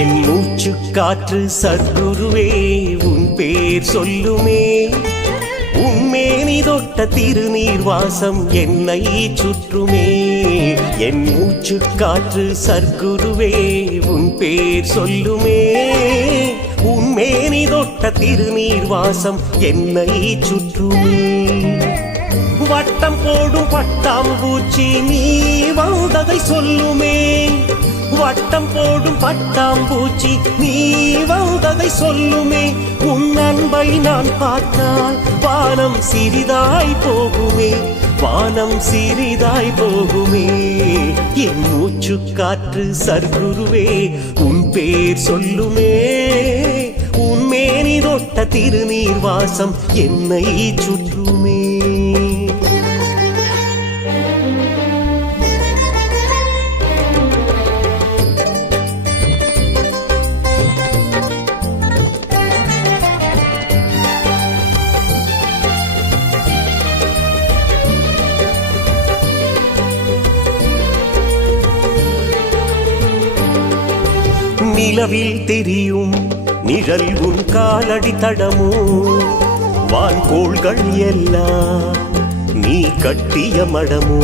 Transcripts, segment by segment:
என் மூச்சு காற்று சத்குருவே உன் பேர் சொல்லுமே. உன்மேனி தொட்ட திருநீர் வாசம் என்னை சுற்றுமே. என் மூச்சு காற்று சத்குருவே உன் பேர் சொல்லுமே. உன்மேனி தொட்ட திருநீர் வாசம் என்னை சுற்றுமே. வட்டம் போடும் பட்டாம்பூச்சி நீ வந்ததை சொல்லுமே. வட்டம் போடும் பட்டாம்பூச்சி நீ வந்ததை சொல்லுமே. உன் அன்பை நான் பார்த்தால் வானம் சிறிதாய் போகுமே. வானம் சிறிதாய் போகுமே. என் மூச்சு காற்று சத்குருவே உன் பேர் சொல்லுமே. உன்மேனி தொட்ட திருநீர் வாசம் என்னை சுற்றுமே. நிலவில் தெரியும் நிழல் உன் காலடி தடமோ. வான்கோள்கள் எல்லாம் நீ கட்டிய மடமோ.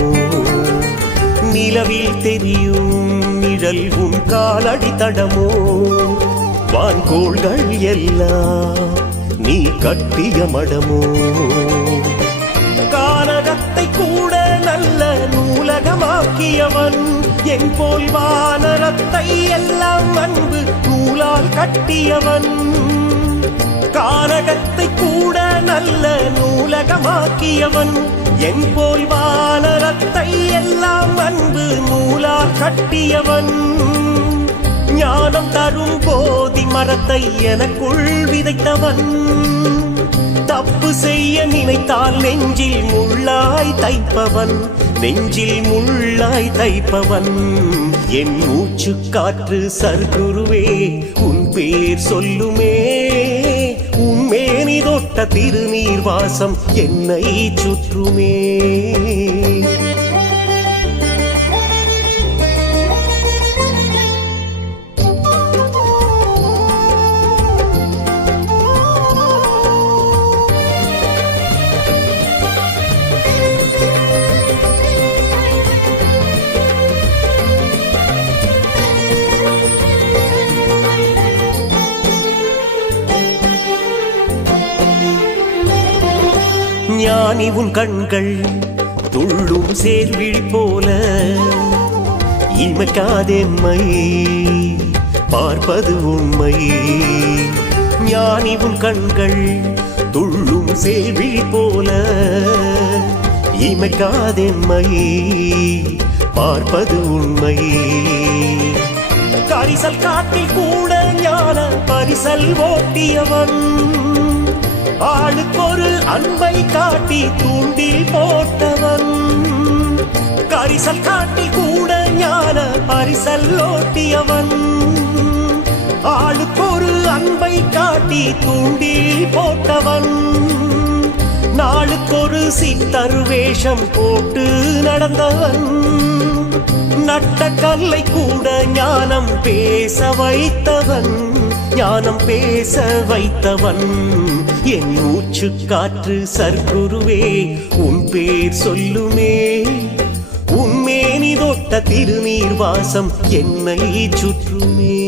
நிலவில் தெரியும் நிழல் உன் காலடி தடமோ. வான்கோள்கள் எல்லாம் நீ கட்டிய மடமோ. கானகத்தை கூட நல்ல நூலகமாக்கியவன் என் போல் வானரத்தை எல்லாம் அன்பு நூலால் கட்டியவன். கானகத்தை கூட நல்ல நூலகமாக்கியவன் என் போல் வானரத்தை எல்லாம் அன்பு நூலால் கட்டியவன். ஞானம் தரும் போதி மரத்தை எனக்குள் விதைத்தவன். தப்பு செய்ய நினைத்தால் நெஞ்சில் முள்ளாய் தைப்பவன். நெஞ்சில் முள்ளாய் தைப்பவன். என் மூச்சு காற்று சத்குருவே உன் பேர் சொல்லுமே. உன்மேனி தொட்ட திருநீர் வாசம் என்னை சுற்றுமே. ஞானி உன் கண்கள் துள்ளும் சேர்விழி போல இமைக்காதெம்மை பார்ப்பது உண்மை. ஞானி உன் கண்கள் துள்ளும் சேர்விழி போல இமைக்காதெம்மை பார்ப்பது உண்மை. கரிசல் காட்டில் கூட ஞான பரிசல் ஓட்டியவன். ஆளுக்கொரு அன்பை காட்டி தூண்டில் போட்டவன். கரிசல் காட்டில் கூட ஞான பரிசல் ஓட்டியவன். ஆளுக்கொரு அன்பை காட்டி தூண்டில் போட்டவன். நாளுக்கொரு சித்தர் வேஷம் போட்டு நடந்தவன். நட்ட கல்லை கூட ஞானம் பேச வைத்தவன். ஞானம் பேச வைத்தவன். என் மூச்சு காற்று சத்குருவே உன் பேர் சொல்லுமே. உன்மேனி தொட்ட திருநீர் வாசம் என்னை சுற்றுமே.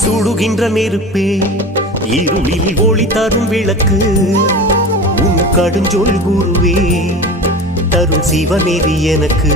சுடுகின்ற நெருப்பே இருளில் ஒளி தரும் விளக்கு. உன் கடுஞ்சொல் குருவே தரும் சிவநெறி எனக்கு.